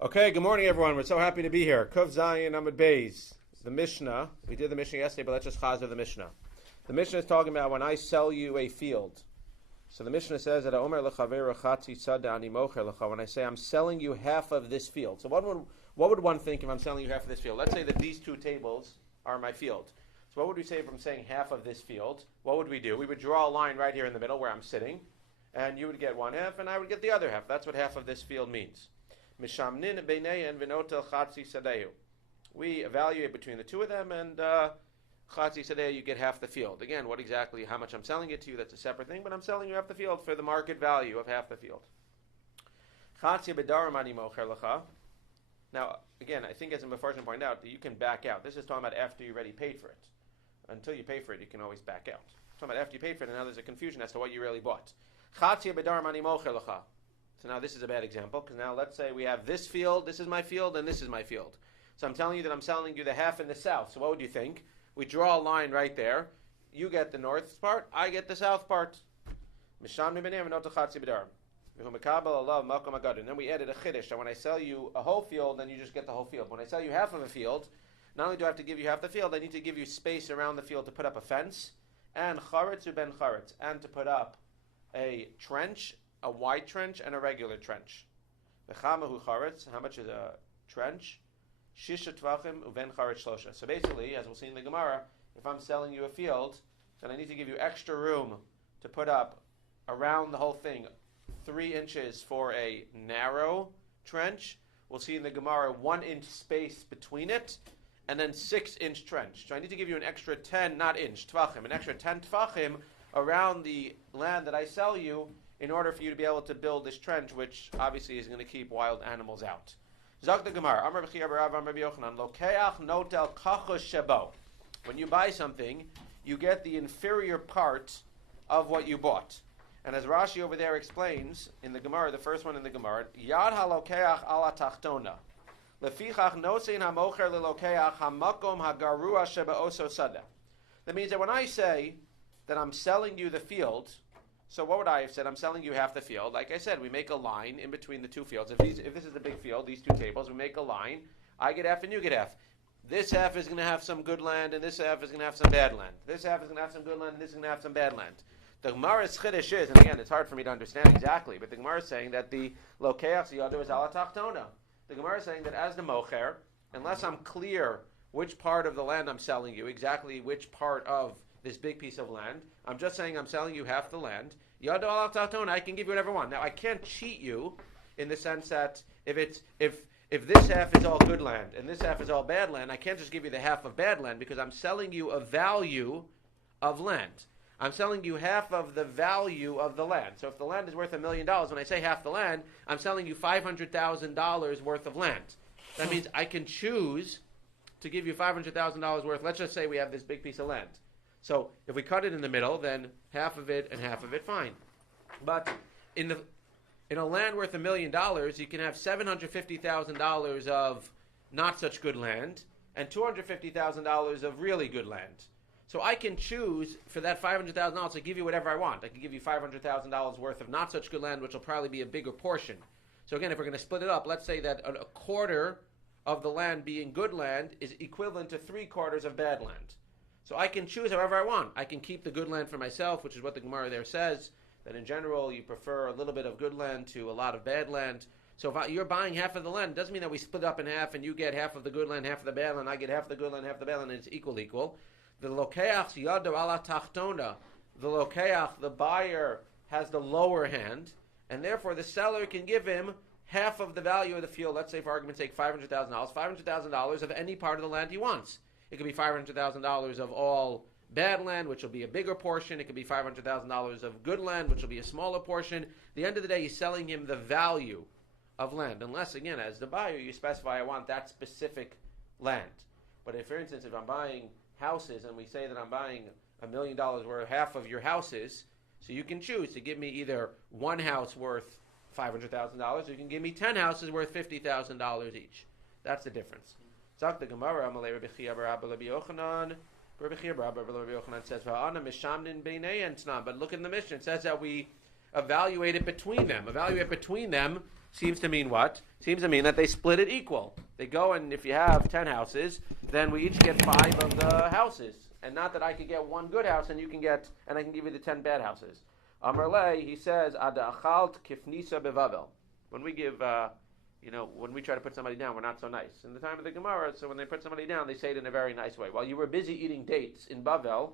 Okay, good morning, everyone. We're so happy to be here. Kuf Zayin Amud Beis. The Mishnah. We did the Mishnah yesterday, but let's just chazer the Mishnah. The Mishnah is talking about when I sell you a field. So the Mishnah says that Omer lechaver chatzi tzada ani mocher lecha. When I say I'm selling you half of this field. So what would one think if I'm selling you half of this field? Let's say that these two tables are my field. So what would we say if I'm saying half of this field? What would we do? We would draw a line right here in the middle where I'm sitting, and you would get one half, and I would get the other half. That's what half of this field means. We evaluate between the two of them, and chatzi sadeh, you get half the field. Again, how much I'm selling it to you, that's a separate thing, but I'm selling you half the field for the market value of half the field. Now, again, I think as Mefarshim pointed out, that you can back out. This is talking about after you already paid for it. Until you pay for it, you can always back out. Talking about after you paid for it, and now there's a confusion as to what you really bought. So now this is a bad example, because now let's say we have this field, this is my field, and this is my field. So I'm telling you that I'm selling you the half in the south. So what would you think? We draw a line right there. You get the north part, I get the south part. And then we added a chiddush. So when I sell you a whole field, then you just get the whole field. When I sell you half of a field, not only do I have to give you half the field, I need to give you space around the field to put up a fence, and charetz uben charetz, and to put up a trench, a wide trench and a regular trench. V'chamahu charetz, how much is a trench? Shisha tvachim uven charetz shlosha. So basically, as we'll see in the Gemara, if I'm selling you a field, then I need to give you extra room to put up around the whole thing 3 inches for a narrow trench. We'll see in the Gemara 1 inch space between it, and then 6-inch trench. So I need to give you an extra 10, not inch, tvachim, an extra 10 tvachim around the land that I sell you, in order for you to be able to build this trench, which obviously is going to keep wild animals out. Zok the Gemara, Amar b'chia b'rav Amar b'yochanan, lokeach notel kachos shebo. When you buy something, you get the inferior part of what you bought. And as Rashi over there explains, in the Gemara, the first one in the Gemara, Yad halokeach ala tachtona. Lefichach nosein hamocher lelokeach hamakom hagarua shebeoso sada. That means that when I say that I'm selling you the field, so what would I have said? I'm selling you half the field. Like I said, we make a line in between the two fields. If this is a big field, these two tables, we make a line. I get half and you get half. This half is going to have some good land, and this half is going to have some bad land. This half is going to have some good land, and this is going to have some bad land. The Gemara's chiddush is, and again, it's hard for me to understand exactly, but the Gemara is saying that the lokeach ziyado is ala tachtona. The Gemara is saying that as the mocher, unless I'm clear which part of the land I'm selling you, exactly which part of this big piece of land, I'm just saying I'm selling you half the land. Yado ala tachtona, I can give you whatever I want. Now I can't cheat you in the sense that if this half is all good land and this half is all bad land, I can't just give you the half of bad land, because I'm selling you a value of land. I'm selling you half of the value of the land. So if the land is worth $1 million, when I say half the land, I'm selling you $500,000 worth of land. That means I can choose to give you $500,000 worth. Let's just say we have this big piece of land. So if we cut it in the middle, then half of it and half of it, fine. But in a land worth $1 million, you can have $750,000 of not such good land and $250,000 of really good land. So I can choose for that $500,000 to give you whatever I want. I can give you $500,000 worth of not such good land, which will probably be a bigger portion. So again, if we're going to split it up, let's say that a quarter of the land being good land is equivalent to 3/4 of bad land. So I can choose however I want. I can keep the good land for myself, which is what the Gemara there says, that in general you prefer a little bit of good land to a lot of bad land. So if you're buying half of the land, it doesn't mean that we split up in half and you get half of the good land, half of the bad land, I get half of the good land, half of the bad land, and it's equal. The lokeach yado ala tachtona, the lokeach, the buyer, has the lower hand, and therefore the seller can give him half of the value of the field. Let's say, for argument's sake, $500,000 of any part of the land he wants. It could be $500,000 of all bad land, which will be a bigger portion. It could be $500,000 of good land, which will be a smaller portion. At the end of the day, he's selling him the value of land. Unless, again, as the buyer, you specify, I want that specific land. But if, for instance, if I'm buying houses and we say that I'm buying $1 million worth, half of your houses, so you can choose to give me either one house worth $500,000, or you can give me 10 houses worth $50,000 each. That's the difference. Zak the Gemara, Amalei Rabbi Chia Rabbi Yochanan. Rabbi Chia Rabbi Yochanan says, "Va'ana mishamnin beinei entna." But look in the Mishnah; it says that we evaluate it between them. Evaluate between them seems to mean what? Seems to mean that they split it equal. They go, and if you have 10 houses, then we each get 5 of the houses. And not that I could get one good house and I can give you the 10 bad houses. Amar Le, he says, Ada achalt kifnisa bevavel. When we give, when we try to put somebody down, we're not so nice. In the time of the Gemara, so when they put somebody down, they say it in a very nice way. While you were busy eating dates in Bavel,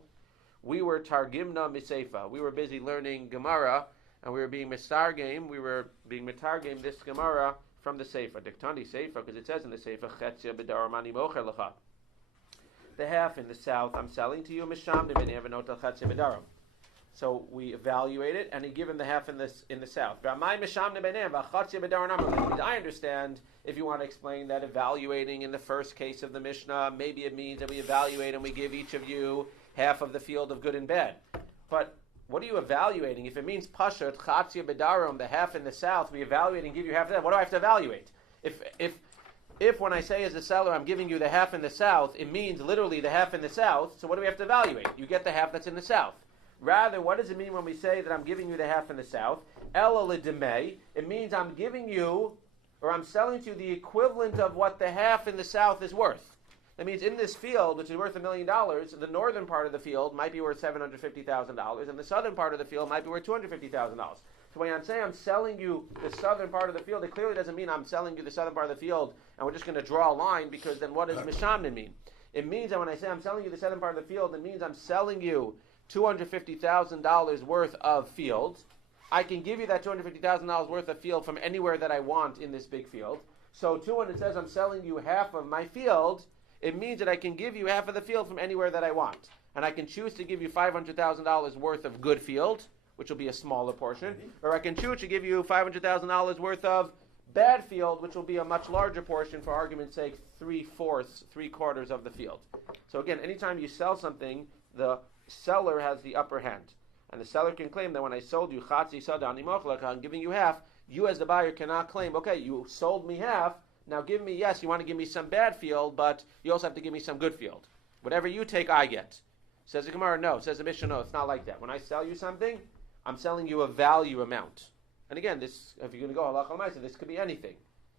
we were targimna miseifa. We were busy learning Gemara, and we were being mistargim. We were being mitargim this Gemara from the Seifa. Diktandi Seifa, because it says in the Seifa, chetzia b'daramani mocher lecha. The half in the south I'm selling to you, misham nebnei v'notel chetzia b'daram. So we evaluate it, and he given the half in the south. I understand if you want to explain that evaluating in the first case of the Mishnah, maybe it means that we evaluate and we give each of you half of the field of good and bad. But what are you evaluating? If it means Pashat, Chatzia Bedarum, the half in the south, we evaluate and give you half of that, what do I have to evaluate? If when I say as a seller I'm giving you the half in the south, it means literally the half in the south, so what do we have to evaluate? You get the half that's in the south. Rather, what does it mean when we say that I'm giving you the half in the south? Ela l'demei. It means I'm giving you, or I'm selling to you the equivalent of what the half in the south is worth. That means in this field, which is worth $1 million, the northern part of the field might be worth $750,000, and the southern part of the field might be worth $250,000. So when I say I'm selling you the southern part of the field, it clearly doesn't mean I'm selling you the southern part of the field, and we're just going to draw a line, because then what does mishamnin mean? It means that when I say I'm selling you the southern part of the field, it means I'm selling you $250,000 worth of field. I can give you that $250,000 worth of field from anywhere that I want in this big field. So when it says I'm selling you half of my field, it means that I can give you half of the field from anywhere that I want. And I can choose to give you $500,000 worth of good field, which will be a smaller portion, or I can choose to give you $500,000 worth of bad field, which will be a much larger portion, for argument's sake, 3/4 of the field. So again, anytime you sell something, the seller has the upper hand. And the seller can claim that when I sold you chatzi sada animochlaka, I'm giving you half, you as the buyer cannot claim, okay, you sold me half, now give me, yes, you want to give me some bad field, but you also have to give me some good field. Whatever you take, I get. Says the Gemara, no. Says the Mishnah, no, it's not like that. When I sell you something, I'm selling you a value amount. And again, this, if you're going to go halakha l'maaseh, this could be anything.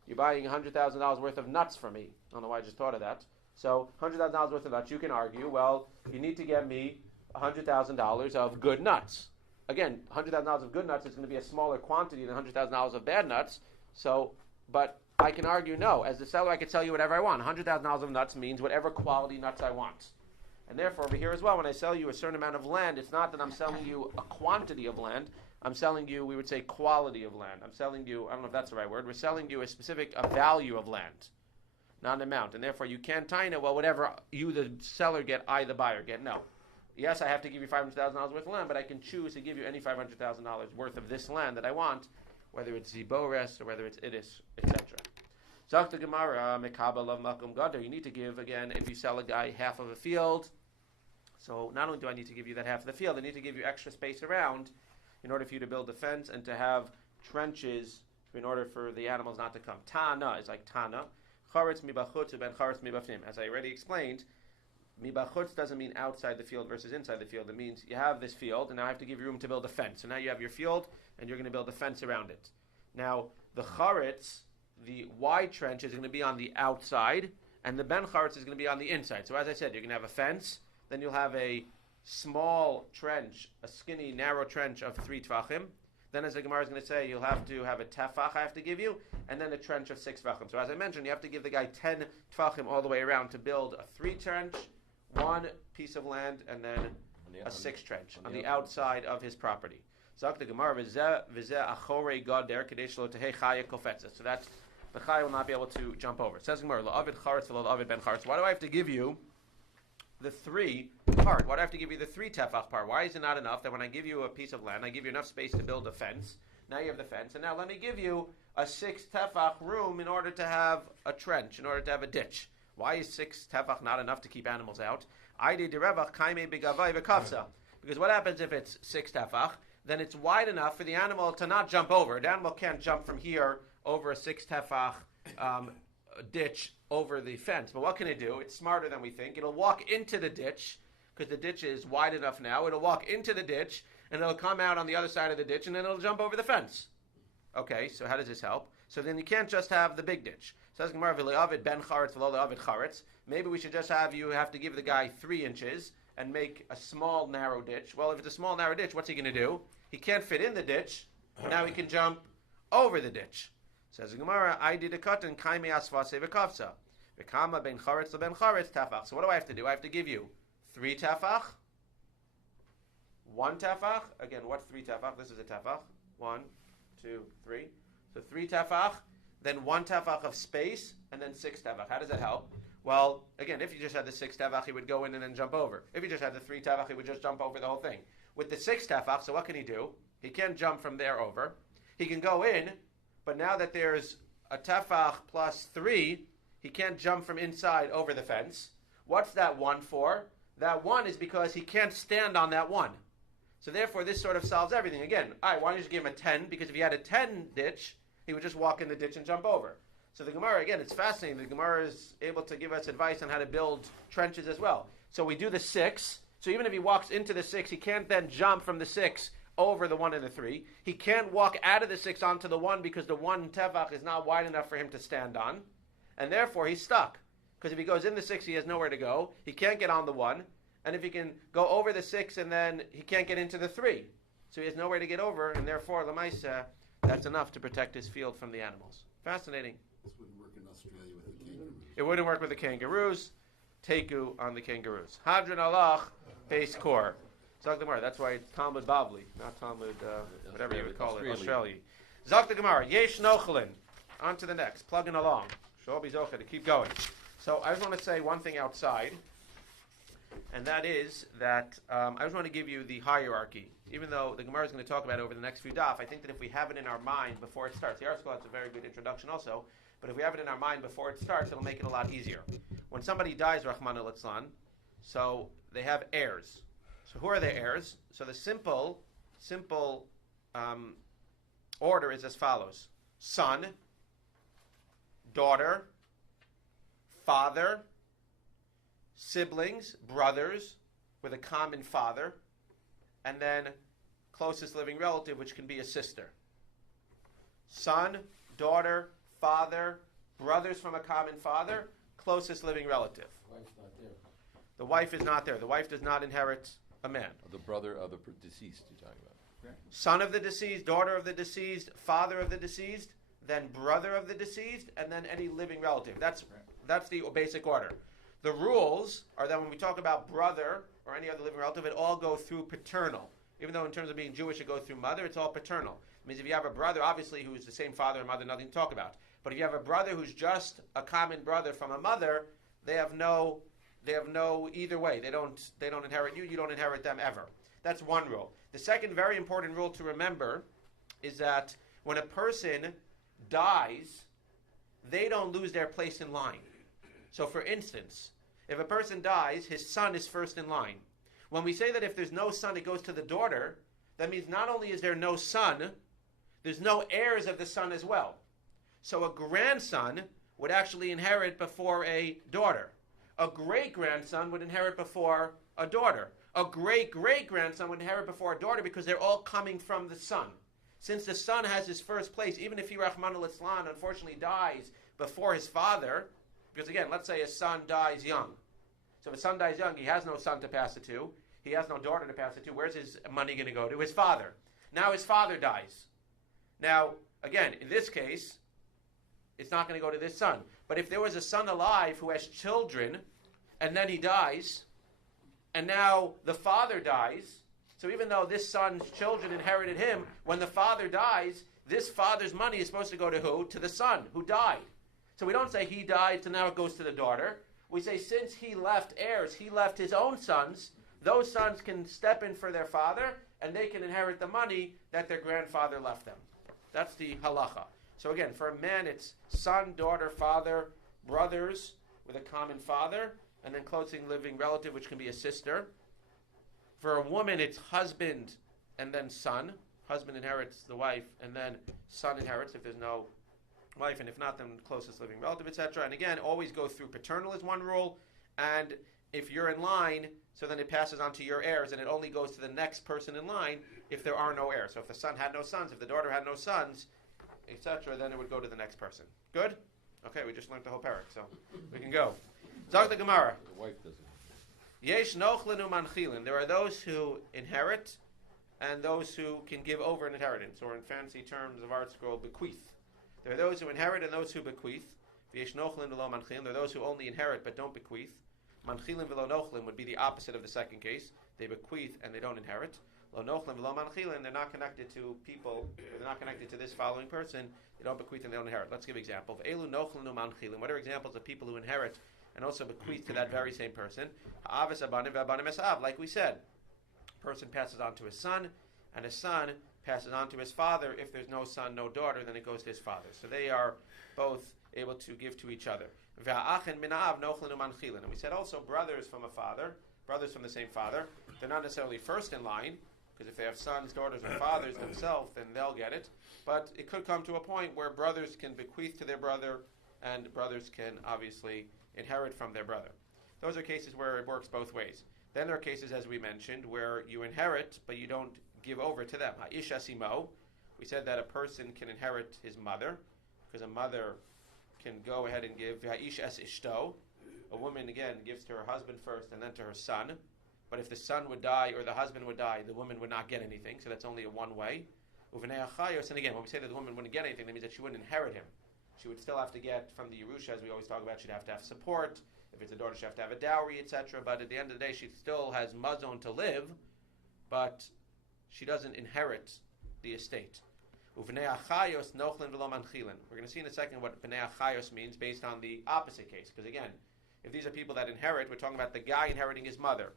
You're buying $100,000 worth of nuts from me. I don't know why I just thought of that. So $100,000 worth of nuts, you can argue, well, you need to get me $100,000 of good nuts. Again, $100,000 of good nuts is going to be a smaller quantity than $100,000 of bad nuts. So, but I can argue, no. As the seller, I can sell you whatever I want. $100,000 of nuts means whatever quality nuts I want. And therefore, over here as well, when I sell you a certain amount of land, it's not that I'm selling you a quantity of land. I'm selling you, we would say, quality of land. I'm selling you, I don't know if that's the right word, we're selling you a value of land, not an amount. And therefore, you can't tie it, well, whatever you, the seller, get, I, the buyer, get. No. Yes, I have to give you $500,000 worth of land, but I can choose to give you any $500,000 worth of this land that I want, whether it's Zibores or whether it's Idis, etc. Zok the Gemara, Mekabel of Makum Gadar. You need to give, again, if you sell a guy half of a field, so not only do I need to give you that half of the field, I need to give you extra space around in order for you to build a fence and to have trenches in order for the animals not to come. Tana is like Tana. Charetz mibachutz ben charetz mibafnim. As I already explained, mibachutz doesn't mean outside the field versus inside the field. It means you have this field, and now I have to give you room to build a fence. So now you have your field, and you're going to build a fence around it. Now, the charetz, the wide trench, is going to be on the outside, and the ben charetz is going to be on the inside. So as I said, you're going to have a fence, then you'll have a small trench, a skinny, narrow trench of 3 tvachim. Then, as the Gemara is going to say, you'll have to have a tefach I have to give you, and then a trench of 6 tvachim. So as I mentioned, you have to give the guy 10 tvachim all the way around to build a 3 trench, 1 piece of land, and then a 6 trench on the outside of his property. So that's the the chai will not be able to jump over. It says Gemara, la'avid charetz v'la'avid ben charetz. Why do I have to give you the 3 part? Why do I have to give you the 3 tefach part? Why is it not enough that when I give you a piece of land, I give you enough space to build a fence? Now you have the fence, and now let me give you a 6 tefach room in order to have a trench, in order to have a ditch. Why is 6 tefach not enough to keep animals out? Because what happens if it's 6 tefach? Then it's wide enough for the animal to not jump over. The animal can't jump from here over a 6 tefach ditch over the fence. But what can it do? It's smarter than we think. It'll walk into the ditch, because the ditch is wide enough now. It'll walk into the ditch, and it'll come out on the other side of the ditch, and then it'll jump over the fence. Okay, so how does this help? So then you can't just have the big ditch. Says Gemara, v'lo avid ben charetz v'lo avid charetz. Maybe we should just have to give the guy 3 inches and make a small narrow ditch. Well, if it's a small narrow ditch, what's he going to do? He can't fit in the ditch. Now he can jump over the ditch. Says the Gemara, I did a katan kaime asvase v'kavsa. V'kama ben charetz le ben charetz tafach. So what do I have to do? I have to give you 3 tafach, 1 tafach. Again, what's 3 tafach? This is a tafach. 1, 2, 3. So 3 tafach, then 1 tafach of space, and then 6 tafach. How does that help? Well, again, if you just had the 6 tafach, he would go in and then jump over. If you just had the 3 tafach, he would just jump over the whole thing. With the 6 tafach, so what can he do? He can't jump from there over. He can go in, but now that there's a tafach plus 3, he can't jump from inside over the fence. What's that 1 for? That 1 is because he can't stand on that 1. So therefore, this sort of solves everything. Again, all right, why don't you just give him a 10? Because if he had a 10 ditch, he would just walk in the ditch and jump over. So the Gemara, again, it's fascinating. The Gemara is able to give us advice on how to build trenches as well. So we do the 6. So even if he walks into the 6, he can't then jump from the 6 over the 1 and the 3. He can't walk out of the 6 onto the 1 because the 1 tefach is not wide enough for him to stand on. And therefore, he's stuck. Because if he goes in the 6, he has nowhere to go. He can't get on the 1. And if he can go over the 6, and then he can't get into the 3. So he has nowhere to get over, and therefore, Lamaisa, that's enough to protect his field from the animals. Fascinating. This wouldn't work in Australia with the kangaroos. It wouldn't work with the kangaroos. Teku on the kangaroos. Hadran alach, base core. Zog the Gemara. That's why it's Talmud Bavli, not Talmud, whatever you would call it, Australia. Zog the Gemara. Yesh nochelin. On to the next. Plugging along. Shobi zocha to keep going. So I just want to say one thing outside. And that is that I just want to give you the hierarchy. Even though the Gemara is going to talk about it over the next few daf, I think that if we have it in our mind before it starts, the article has a very good introduction also, but if we have it in our mind before it starts, it'll make it a lot easier. When somebody dies, Rahman al-Itzlan, so they have heirs. So who are their heirs? So the simple order is as follows. Son, daughter, father, siblings, brothers with a common father, and then closest living relative, which can be a sister. Son, daughter, father, brothers from a common father, closest living relative. Wife's not there. The wife is not there. The wife does not inherit a man. The brother of the deceased you're talking about. Son of the deceased, daughter of the deceased, father of the deceased, then brother of the deceased, and then any living relative. That's the basic order. The rules are that when we talk about brother or any other living relative, it all goes through paternal. Even though in terms of being Jewish, it goes through mother, it's all paternal. It means if you have a brother, obviously, who is the same father and mother, nothing to talk about. But if you have a brother who's just a common brother from a mother, they have no either way. They don't inherit you, you don't inherit them ever. That's one rule. The second very important rule to remember is that when a person dies, they don't lose their place in line. So for instance, if a person dies, his son is first in line. When we say that if there's no son, it goes to the daughter, that means not only is there no son, there's no heirs of the son as well. So a grandson would actually inherit before a daughter. A great-grandson would inherit before a daughter. A great-great-grandson would inherit before a daughter because they're all coming from the son. Since the son has his first place, even if he, Rahman al-Islam, unfortunately dies before his father, because again, let's say a son dies young. So if a son dies young, he has no son to pass it to. He has no daughter to pass it to. Where's his money going to go to? His father. Now his father dies. Now, again, in this case, it's not going to go to this son. But if there was a son alive who has children, and then he dies, and now the father dies, so even though this son's children inherited him, when the father dies, this father's money is supposed to go to who? To the son who died. So we don't say he died, so now it goes to the daughter. We say since he left heirs, he left his own sons, those sons can step in for their father, and they can inherit the money that their grandfather left them. That's the halacha. So again, for a man, it's son, daughter, father, brothers with a common father, and then closest living relative, which can be a sister. For a woman, it's husband and then son. Husband inherits the wife, and then son inherits if there's no wife, and if not, then closest living relative, etc. And again, always go through paternal is one rule, and if you're in line, so then it passes on to your heirs, and it only goes to the next person in line if there are no heirs. So if the son had no sons, if the daughter had no sons, etc., then it would go to the next person. Good? Okay, we just learned the whole parak, so we can go. Zog the Gemara. The wife doesn't. Yesh nochlin umanchilin. There are those who inherit and those who can give over an inheritance, or in fancy terms of art scroll, bequeath. There are those who inherit and those who bequeath. Yesh nochlin v'lo manchilin. There are those who only inherit but don't bequeath. Manchilin v'lo nochlin would be the opposite of the second case. They bequeath and they don't inherit. Lo nochlin v'lo manchilin. They're not connected to people. They're not connected to this following person. They don't bequeath and they don't inherit. Let's give an example. Elu nochlin umanchilin. What are examples of people who inherit and also bequeath to that very same person? Ha'avis abanim v'abanim esav. Like we said, a person passes on to his son, and his son passes on to his father. If there's no son, no daughter, then it goes to his father. So they are both able to give to each other. And we said also brothers from a father, brothers from the same father. They're not necessarily first in line, because if they have sons, daughters, or fathers themselves, then they'll get it. But it could come to a point where brothers can bequeath to their brother, and brothers can obviously inherit from their brother. Those are cases where it works both ways. Then there are cases, as we mentioned, where you inherit, but you don't give over to them. Ha'isha simo. We said that a person can inherit his mother, because a mother can go ahead and give. Ha'isha es ishto. A woman, again, gives to her husband first and then to her son. But if the son would die or the husband would die, the woman would not get anything. So that's only a one way. Uvenei achayos. And again, when we say that the woman wouldn't get anything, that means that she wouldn't inherit him. She would still have to get from the Yerusha, as we always talk about. She'd have to have support. If it's a daughter, she'd have to have a dowry, etc. But at the end of the day, she still has mazon to live, but she doesn't inherit the estate. Uvnei achayos nochlin v'lo manchilin. We're going to see in a second what bnei achayos means based on the opposite case. Because again, if these are people that inherit, we're talking about the guy inheriting his mother,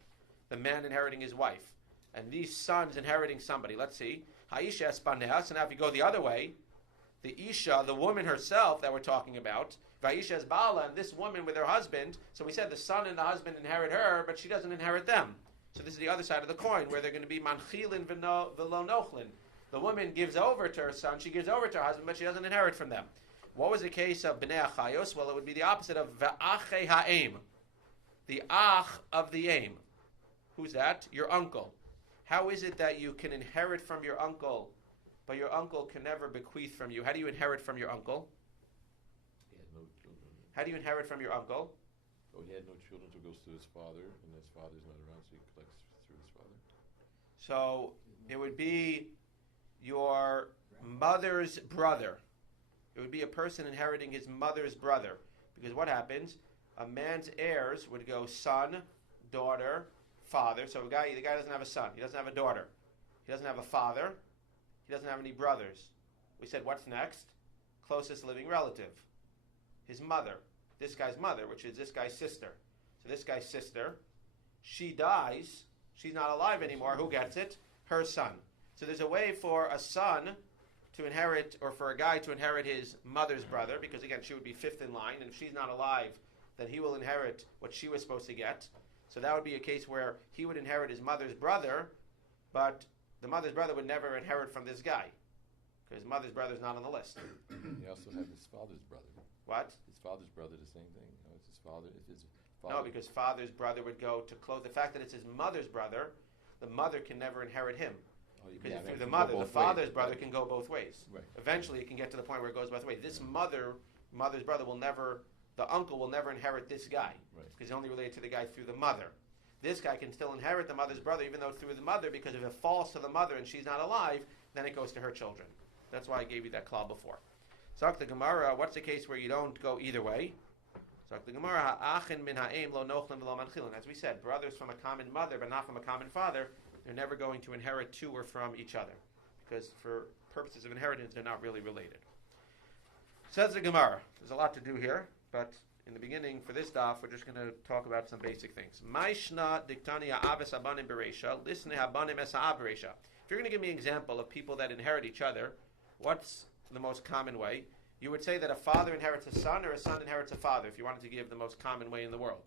the man inheriting his wife, and these sons inheriting somebody. Let's see. Ha'isha espaneha. So now if you go the other way, the Isha, the woman herself that we're talking about, Va'isha es bala, and this woman with her husband, so we said the son and the husband inherit her, but she doesn't inherit them. So this is the other side of the coin, where they're going to be manchilin v'lo nochlin. The woman gives over to her son, she gives over to her husband, but she doesn't inherit from them. What was the case of bnei achayos? Well, it would be the opposite of va'achei ha'em, the ach of the aim. Who's that? Your uncle. How is it that you can inherit from your uncle, but your uncle can never bequeath from you? How do you inherit from your uncle? He had no children. How do you inherit from your uncle? Oh, he had no children, so it goes to his father, and his father's not around, so he collects through his father. So it would be your mother's brother. It would be a person inheriting his mother's brother. Because what happens? A man's heirs would go son, daughter, father. So the guy doesn't have a son. He doesn't have a daughter. He doesn't have a father. He doesn't have any brothers. We said, what's next? Closest living relative. His mother. This guy's mother, which is this guy's sister. So this guy's sister, she dies. She's not alive anymore. Who gets it? Her son. So there's a way for a son to inherit, or for a guy to inherit his mother's brother, because again, she would be fifth in line, and if she's not alive, then he will inherit what she was supposed to get. So that would be a case where he would inherit his mother's brother, but the mother's brother would never inherit from this guy, because his mother's brother's not on the list. He also had his father's brother. What? His father's brother, the same thing. No, it's his father. It's his father. No, because father's brother would go to close. The fact that it's his mother's brother, the mother can never inherit him. Oh, Because yeah, through it the can mother, go the both ways. father's brother Right. can go both ways. Right. Eventually, it can get to the point where it goes both ways. This mother's brother will never, the uncle will never inherit this guy. Right. Because he's only related to the guy through the mother. This guy can still inherit the mother's brother, even though through the mother, because if it falls to the mother and she's not alive, then it goes to her children. That's why I gave you that claw before. Zok the Gemara, what's the case where you don't go either way? Zok the Gemara, ha'achin min ha'em lo nochlin v'lo manchilin. As we said, brothers from a common mother, but not from a common father, they're never going to inherit to or from each other. Because for purposes of inheritance, they're not really related. Says the Gemara. There's a lot to do here, but in the beginning, for this daf, we're just going to talk about some basic things. Maishna diktani ha'aves abanim bereisha, lisne ha'abanim es ha'av bereisha. If you're going to give me an example of people that inherit each other, what's the most common way? You would say that a father inherits a son, or a son inherits a father, if you wanted to give the most common way in the world.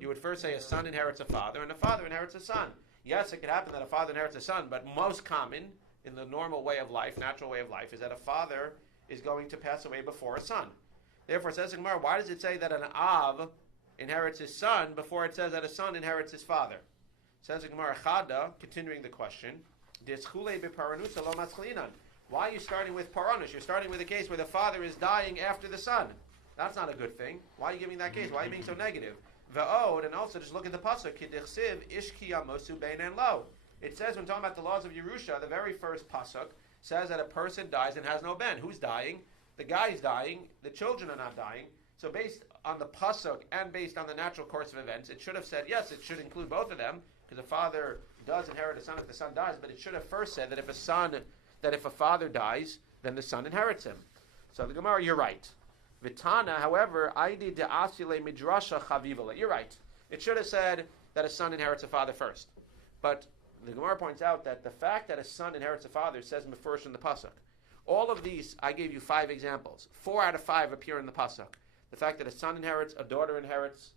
You would first say a son inherits a father, and a father inherits a son. Yes, it could happen that a father inherits a son, but most common, in the normal way of life, natural way of life, is that a father is going to pass away before a son. Therefore, it says in Gemara, why does it say that an Av inherits his son before it says that a son inherits his father? It says in Gemara, Chada, continuing the question, Why are you starting with Paronish? You're starting with a case where the father is dying after the son. That's not a good thing. Why are you giving that case? Why are you being so negative? Va'od, and also just look at the pasuk. Kidichsiv ishki amosu bein and lo. It says when talking about the laws of Yerusha, the very first pasuk says that a person dies and has no ben. Who's dying? The guy is dying. The children are not dying. So based on the pasuk and based on the natural course of events, it should have said yes. It should include both of them because the father does inherit a son if the son dies. But it should have first said that if a father dies, then the son inherits him. So the Gemara, you're right. Vitana, however, Aidi de Asile Midrasha Chavivala. You're right. It should have said that a son inherits a father first. But the Gemara points out that the fact that a son inherits a father says first in the pasuk. All of these, I gave you 5 examples. 4 out of 5 appear in the pasuk. The fact that a son inherits, a daughter inherits,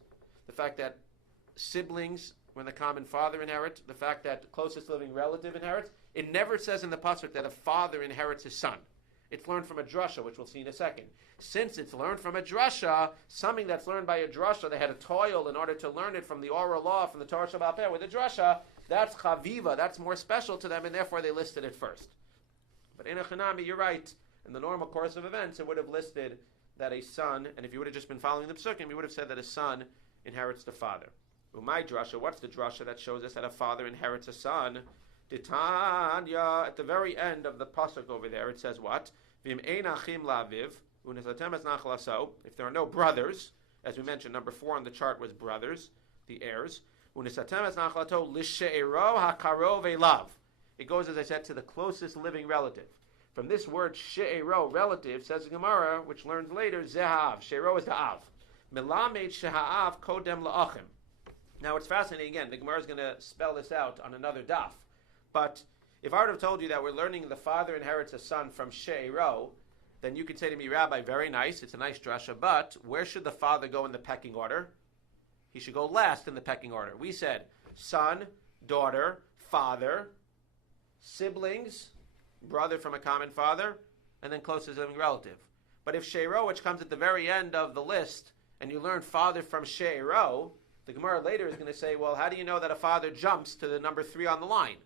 the fact that siblings, when the common father inherits, the fact that closest living relative inherits. It never says in the pasuk that a father inherits his son. It's learned from a drasha, which we'll see in a second. Since it's learned from a drasha, something that's learned by a drasha, they had to toil in order to learn it from the oral law, from the Torah Shabbat Peh, with a drasha, that's chaviva, that's more special to them, and therefore they listed it first. But in a chanami, you're right. In the normal course of events, it would have listed that a son, and if you would have just been following the psukim, you would have said that a son inherits the father. Umay drasha, what's the drasha that shows us that a father inherits a son? Titanya, at the very end of the pasuk over there, it says what? Vim ein achim laviv, unesatem es nachlaso. If there are no brothers, as we mentioned, number 4 on the chart was brothers, the heirs. Unesatem es nachlato lishe'ero hakarov elav. It goes, as I said, to the closest living relative. From this word she'ero, relative, says the Gemara, which learns later, zehav. She'ero is the av. Melamed sheha'av kodem la'achim. Now it's fascinating again. The Gemara is going to spell this out on another daf. But if I would have told you that we're learning the father inherits a son from she'ero, then you could say to me, Rabbi, very nice, it's a nice drasha, but where should the father go in the pecking order? He should go last in the pecking order. We said son, daughter, father, siblings, brother from a common father, and then closest living relative. But if she'ero, which comes at the very end of the list, and you learn father from she'ero, the Gemara later is going to say, well, how do you know that a father jumps to the number 3 on the line?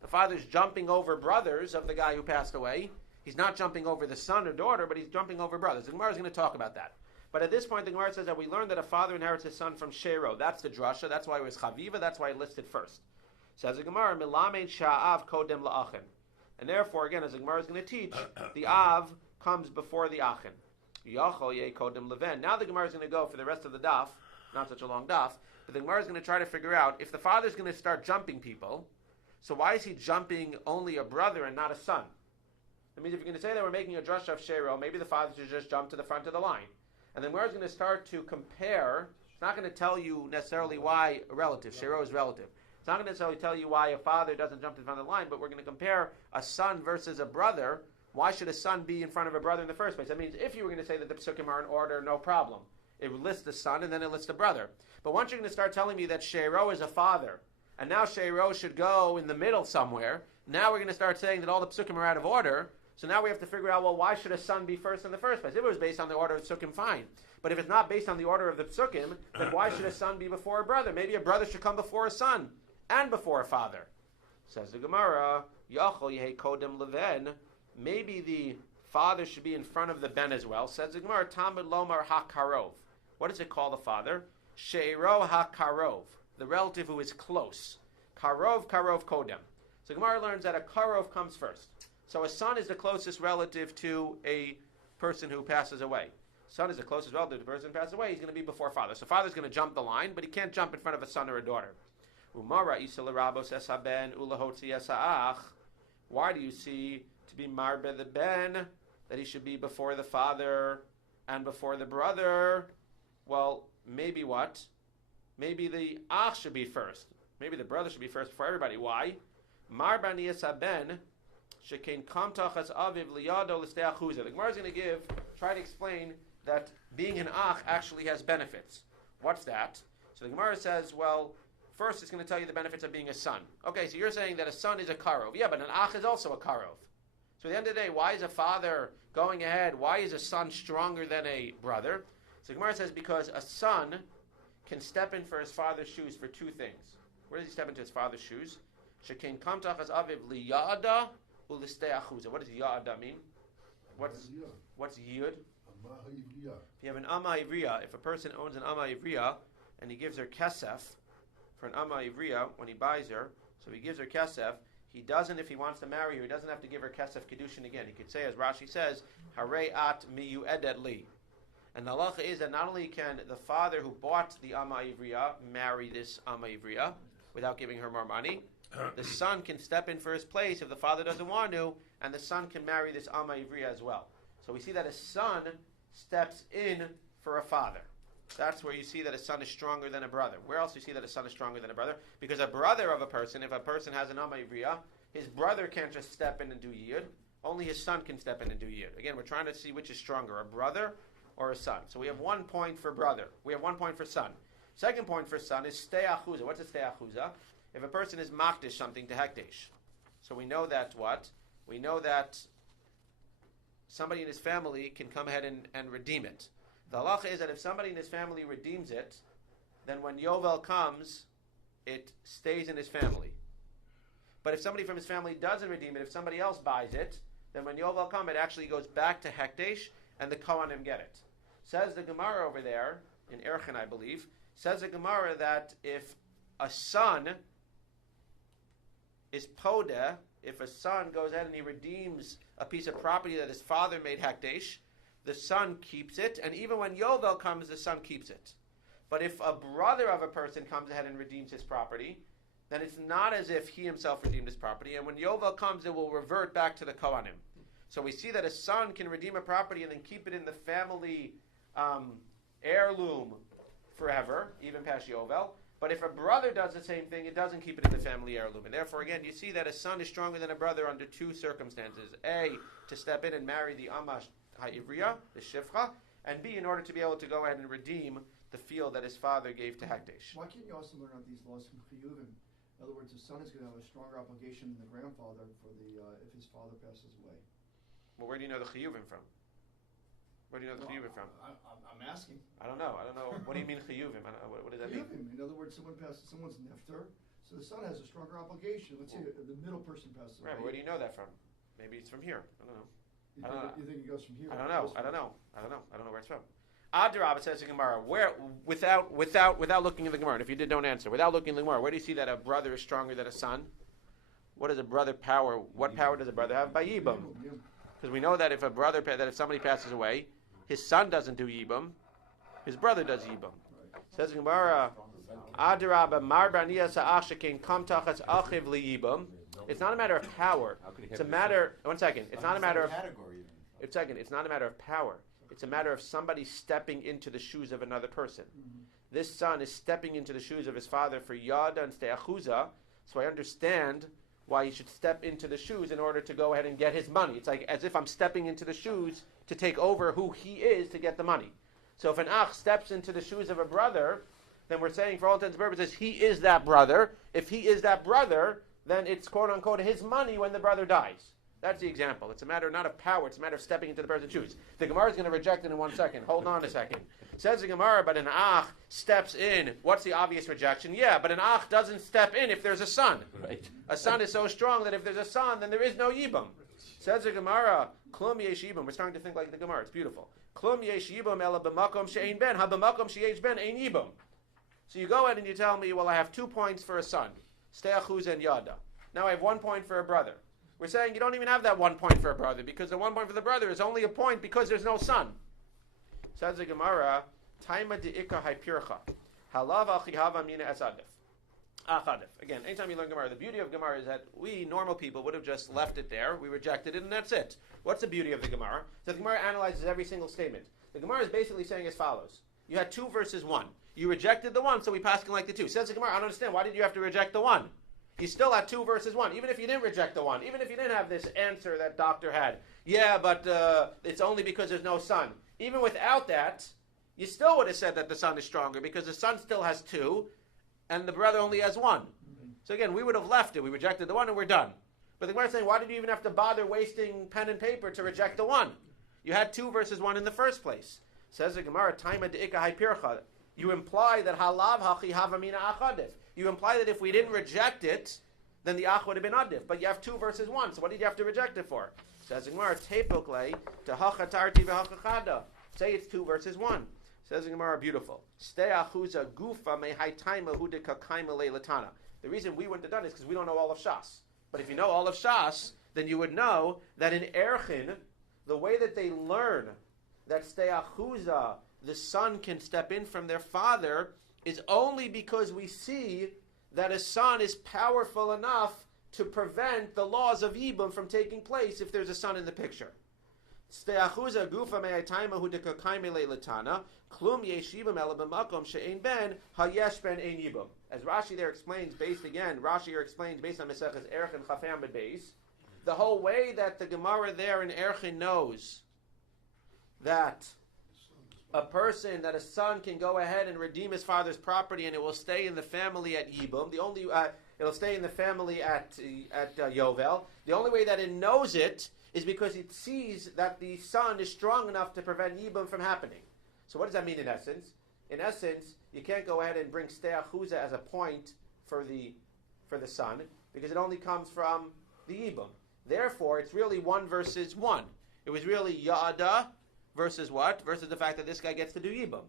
The father's jumping over brothers of the guy who passed away. He's not jumping over the son or daughter, but he's jumping over brothers. The Gemara is going to talk about that. But at this point, the Gemara says that we learned that a father inherits his son from she'ero. That's the drasha. That's why it was chaviva. That's why it listed first. Says the Gemara, milamed sha'av kodem la'achim. And therefore, again, as the Gemara is going to teach, the av comes before the achin. Yachol ye kodem leven. Now the Gemara is going to go for the rest of the daf, not such a long daf, but the Gemara is going to try to figure out if the father is going to start jumping people, so why is he jumping only a brother and not a son? That means if you're going to say that we're making a drasha of she'ero, maybe the father should just jump to the front of the line. And then Gemara is going to start to compare. It's not going to tell you necessarily why a relative. She'ero is relative. It's not going to necessarily tell you why a father doesn't jump to the front of the line, but we're going to compare a son versus a brother. Why should a son be in front of a brother in the first place? That means if you were going to say that the psukim are in order, no problem. It would list the son and then it lists the brother. But once you're going to start telling me that she'ero is a father, and now she'ero should go in the middle somewhere, now we're going to start saying that all the psukim are out of order. So now we have to figure out, well, why should a son be first in the first place? If it was based on the order of psukim, fine. But if it's not based on the order of the psukim, then why should a son be before a brother? Maybe a brother should come before a son and before a father. Says the Gemara, Yachol yehe kodem leven. Maybe the father should be in front of the ben as well. Says the Gemara, Tamid lomar hakarov. What does it call the father? She'ero hakarov, the relative who is close. Karov kodem. So Gemara learns that a karov comes first. So a son is the closest relative to a person who passes away. Son is the closest relative to the person who passes away. He's going to be before father. So father's going to jump the line, but he can't jump in front of a son or a daughter. Umara isalarabos esaben ulahotzi esaach. Why do you see to be marbe the ben that he should be before the father and before the brother? Well, maybe what? Maybe the ach should be first. Maybe the brother should be first before everybody. Why? Marba niyasaben shekain kamtachas aviv liyado l'steachuza. The Gemara is going to try to explain that being an ach actually has benefits. What's that? So the Gemara says, well, first it's going to tell you the benefits of being a son. Okay, so you're saying that a son is a karov. Yeah, but an ach is also a karov. So at the end of the day, why is a father going ahead? Why is a son stronger than a brother? So the Gemara says because a son can step in for his father's shoes for 2 things. Where does he step into his father's shoes? Shekain kamtachas aviv liyada ulistei achuza. What does ya'ada mean? What's yud? If you have an amma ivriya, if a person owns an amma ivriya and he gives her kesef for an amma ivriya when he buys her, so he gives her kesef, he doesn't, if he wants to marry her, he doesn't have to give her kesef kedushin again. He could say, as Rashi says, harei at miyu'edet li. And the halacha is that not only can the father who bought the amma ivriya marry this amma ivriya without giving her more money, the son can step in for his place if the father doesn't want to, and the son can marry this amma ivriya as well. So we see that a son steps in for a father. That's where you see that a son is stronger than a brother. Where else do you see that a son is stronger than a brother? Because a brother of a person, if a person has an amma ivriya, his brother can't just step in and do yid. Only his son can step in and do yid. Again, we're trying to see which is stronger, a brother or a son. So we have 1 point for brother. We have 1 point for son. Second point for son is stei achuza. What's a stei achuza? If a person is makdish something to hekdesh. So we know that what? We know that somebody in his family can come ahead and redeem it. The halacha is that if somebody in his family redeems it, then when Yovel comes, it stays in his family. But if somebody from his family doesn't redeem it, if somebody else buys it, then when Yovel comes, it actually goes back to Hekdesh, and the Kohanim get it. Says the Gemara over there, in Erchin, I believe, says the Gemara that if a son is podeh, if a son goes ahead and he redeems a piece of property that his father made Hekdesh, the son keeps it, and even when Yovel comes, the son keeps it. But if a brother of a person comes ahead and redeems his property, then it's not as if he himself redeemed his property, and when Yovel comes, it will revert back to the Kohanim. So we see that a son can redeem a property and then keep it in the family heirloom forever, even past Yovel. But if a brother does the same thing, it doesn't keep it in the family heirloom. And therefore, again, you see that a son is stronger than a brother under 2 circumstances. A, to step in and marry the Amma Ha'ivriya, the Shifcha, and B, in order to be able to go ahead and redeem the field that his father gave to Hekdesh. Why can't you also learn out these laws from Chiyuvim? In other words, the son is going to have a stronger obligation than the grandfather for the if his father passes away. Well, where do you know the Chiyuvim from? Where do you know the Chiyuvim from? I'm asking. I don't know. What do you mean Chiyuvim? What does that mean? In other words, someone's nefter, so the son has a stronger obligation. Let's say the middle person passes away. Right, but where do you know that from? Maybe it's from here. I don't know. You think it goes from here? I don't know where it's from. Adarab, it says in Gemara, where without looking at the Gemara, and if you don't answer, without looking at the Gemara, where do you see that a brother is stronger than a son? What is a brother power? What power does a brother have? By Yibam. Because we know that if somebody passes away, his son doesn't do Yibam, his brother does Yibam. Says in Gemara, Adarab, Mar Barniya Sa'ashakin Kam Tachas Achiv Liyibam. It's not a matter of power. It's a matter. 1 second. It's not a matter of. It's not a matter of power. It's a matter of somebody stepping into the shoes of another person. Mm-hmm. This son is stepping into the shoes of his father for yada and ste'achuza. So I understand why he should step into the shoes in order to go ahead and get his money. It's like as if I'm stepping into the shoes to take over who he is to get the money. So if an ach steps into the shoes of a brother, then we're saying for all intents and purposes he is that brother. If he is that brother, then it's quote unquote his money when the brother dies. That's the example. It's a matter not of power, it's a matter of stepping into the person's shoes. The Gemara is going to reject it in 1 second. Hold on a second. Says the Gemara, but an ach steps in. What's the obvious rejection? Yeah, but an ach doesn't step in if there's a son. Right. A son is so strong that if there's a son, then there is no yibam. Says the Gemara, klum yesh yibam. We're starting to think like the Gemara. It's beautiful. Klum yesh yibam ela b'makom she'ein ben. Ha b'makom she'esh ben ein yibam. So you go ahead and you tell me, well, I have 2 points for a son. Ste'achuz and yada. Now I have 1 point for a brother. We're saying you don't even have that 1 point for a brother because the 1 point for the brother is only a point because there's no son. Says the Gemara, Taima de'ika hypircha. Halav achihava mina esadif. Achadif. Again, anytime you learn Gemara, the beauty of Gemara is that we, normal people, would have just left it there. We rejected it and that's it. What's the beauty of the Gemara? So the Gemara analyzes every single statement. The Gemara is basically saying as follows. You had 2 versus 1. You rejected the 1, so we passed it like the 2. Says the Gemara, I don't understand. Why did you have to reject the 1? You still had 2 versus 1, even if you didn't reject the 1, even if you didn't have this answer that doctor had. Yeah, but it's only because there's no son. Even without that, you still would have said that the son is stronger because the son still has 2 and the brother only has 1. Mm-hmm. So again, we would have left it. We rejected the 1 and we're done. But the Gemara is saying, why did you even have to bother wasting pen and paper to reject the 1? You had 2 versus 1 in the first place. Says the Gemara, Taima de'ika hypircha. You imply that halav hachi havamina achadif. You imply that if we didn't reject it, then the ach would have been adif. But you have 2 versus 1, so what did you have to reject it for? Says in Gemara, tepukle to hachatarti v'hachachada. Say it's 2 versus 1. Says in Gemara, beautiful. Stei achuza gufa mehaitaima hudika kaima leilatana. The reason we wouldn't have done it is because we don't know all of Shas. But if you know all of Shas, then you would know that in Erchin, the way that they learn that stei achuza, the son can step in from their father, is only because we see that a son is powerful enough to prevent the laws of Yibum from taking place if there's a son in the picture. As Rashi there explains, based on Meseches Erchin Chafam Beis, the whole way that the Gemara there in Erchin knows that a son can go ahead and redeem his father's property and it will stay in the family at Yibum. It'll stay in the family at Yovel. The only way that it knows it is because it sees that the son is strong enough to prevent Yibum from happening. So what does that mean in essence? In essence, you can't go ahead and bring stei achuza as a point for the son because it only comes from the Yibum. Therefore, it's really 1 versus 1. It was really Yada versus what? Versus the fact that this guy gets to do Yibum.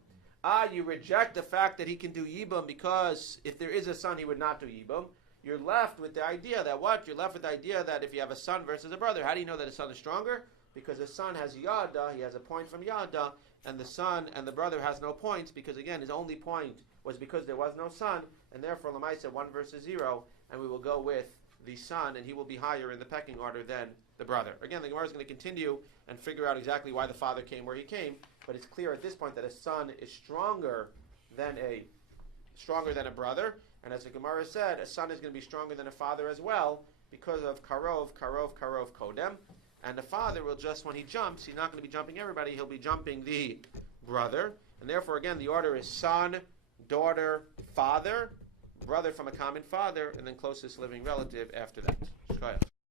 You reject the fact that he can do Yibum because if there is a son, he would not do Yibum. You're left with the idea that what? You're left with the idea that if you have a son versus a brother, how do you know that a son is stronger? Because the son has Yada, he has a point from Yada, and the son and the brother has no points because, again, his only point was because there was no son, and therefore, Lamaisa 1 versus 0, and we will go with the son, and he will be higher in the pecking order than the brother. Again, the Gemara is going to continue and figure out exactly why the father came where he came, but it's clear at this point that a son is stronger than a brother, and as the Gemara said, a son is going to be stronger than a father as well because of karov kodem, and the father will just, when he jumps, he's not going to be jumping everybody, he'll be jumping the brother, and therefore, again, the order is son, daughter, father, brother from a common father, and then closest living relative after that.